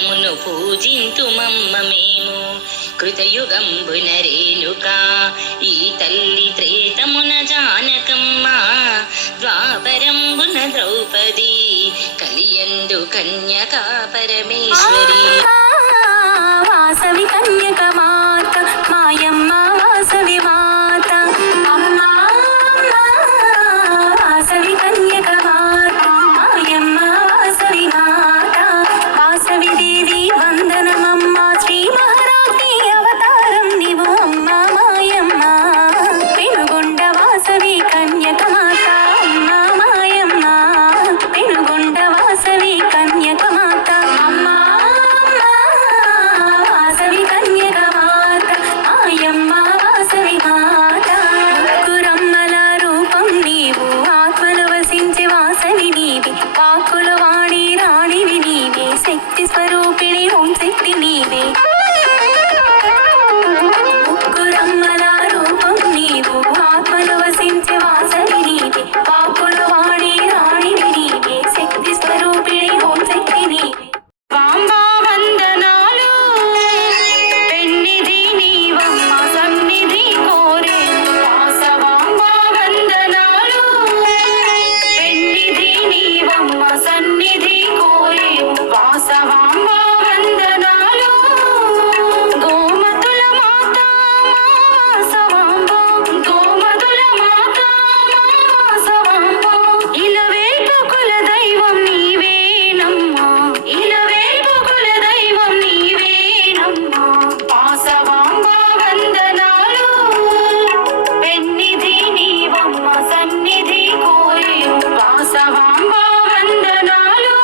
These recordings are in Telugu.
నిత్యమును పూజింతుమమ్మ మేము. కృతయుగంబున రేణుకా ఈ తల్లి, త్రేతమున జానకమ్మ, ద్వాపరంబున ద్రౌపది, కలియందు కన్యకా పరమేశ్వరి. వాసవి కన్యక మాత మాయమ్మ, వాసవి మాత అమ్మ, వాసవి కన్యక మాత మాయమ్మ, వాసవి మాత. వాసవి దేవి వందనమమ్మ, శ్రీ మహారాజ్ఞి అవతారం నీవు అమ్మ మాయమ్మ. పెనుగొండ వాసవి కన్యక మాత అమ్మ మాయమ్మ, పెనుగొండ వాసవి కన్యక మాత అమ్మ, వాసవి కన్యక మాత మాయమ్మ, వాసవి మాత. ముగ్గురమ్మల రూపం నీవు, ఆత్మలు వసించే వాసవి నీవే, వాక్కుల వాణి రాణివి నీవే, శక్తి స్వరూపిణి ఓం శక్తి నీవే. ముగ్గురమ్మల రూపం నీవు, ఆత్మలు వసించే వాసవి నీవే, వాక్కుల వాణి రాణివి నీవే, శక్తి స్వరూపిణి ఓం శక్తి నీవే. వాంబా వందనాలు, పెన్నిధి నీవమ్మ సన్నిధి కోరే, వాసవాంబా వందనాలు, పెన్నిధి నీవమ్మ సన్నిధి కోరే, వాసవాంబా వందనాలు. గోమతుల మాత వాసవాంబ, గోమతుల మాత వాసవాంబ, ఇలవేల్పు కుల దైవం నీవేనమ్మా, ఇలవేల్పు కుల దైవం నీవేనమ్మా. వాసవాంబ వందనాలు, పెన్నిధి నీవమ్మ సన్నిధి కోరే, వాసవాంబ వందనాలు.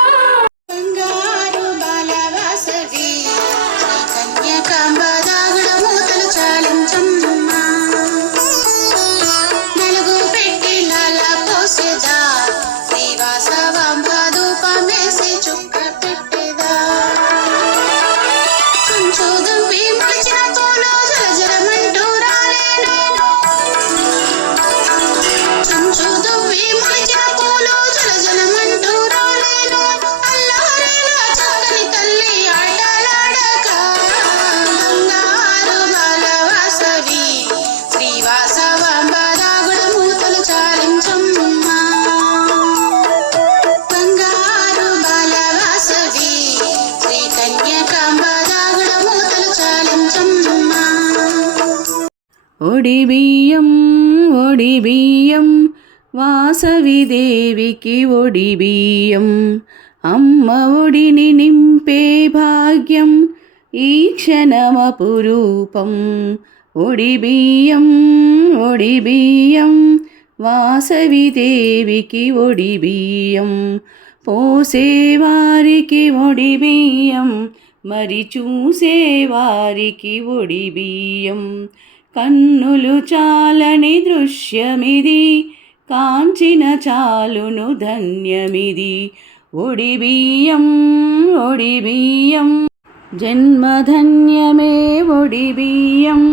బంగారు బాల వాసవి కన్యకాంబ దాగుడ మూతలు చాలించమ్మ, నలుగు పెట్టిలాల పోసేదా, శ్రీ వాసవాంబ ధూపమేసి చుక్క పెట్టేదా. చుంచు దుంపి మొలిచిన పూలు జలజలమంటూ రాలేను, చుంచు దుంపి మొలిచిన పూలు జలజలమంటూ రాలేను, అల్లారేలా చక్కని తల్లి ఆటలాడక. బంగారు బాల వాసవి శ్రీ వాసవాంబ దాగుడ మూతలు చాలించమ్మ, బంగారు బాల వాసవి శ్రీ కన్యకాంబ దాగుడ మూతలు చాలించమ్మ. ఒడి బియ్యం ఒడి బియ్యం, వాసవి దేవికి ఒడి బియ్యం, అమ్మ ఒడిని నింపే భాగ్యం, ఈ క్షణమపురూపం. ఒడి బియ్యం ఒడి బియ్యం, వాసవి దేవికి ఒడి బియ్యం, పోసేవారికి ఒడి బియ్యం, మరి చూసేవారికి ఒడి బియ్యం. కన్నులు చాలని దృశ్యమిది, కాంచిన చాలును ధన్యమిది. ఒడి బియ్యం ఒడి బియ్యం, జన్మధన్యమే ఒడి బియ్యం,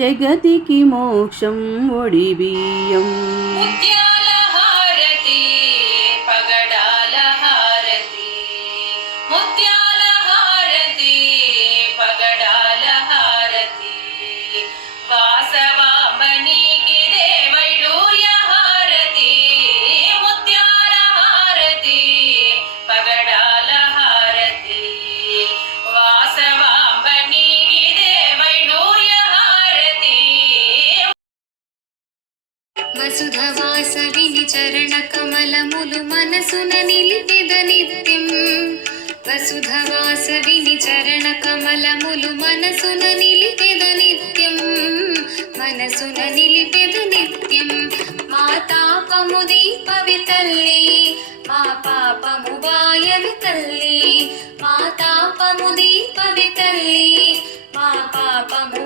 జగతికి మోక్షం ఒడి బియ్యం. ముత్యాల హారతి పగడాల హారతి, ముత్యాల హారతి పగడాల హారతి, వాసవాంబనికి దేవైడూర్య హారతి, ముత్యాల హారతి పగడాల హారతి, వాసవాంబనికి దేవైడూర్య హారతి. వసుధ వాసవిని చరణ కమలములు మనసున నిలిపెద నిత్యం, వసుధ వాసవిని చరణ కమలములు మనసున నిలిపెద నిత్యం, మనసున నిలిపెద నిత్యం. మా తాపము దీపవి తల్లి, మా పాపము బాయవి తల్లి, మా తాపము దీపవి తల్లి, మా పాపము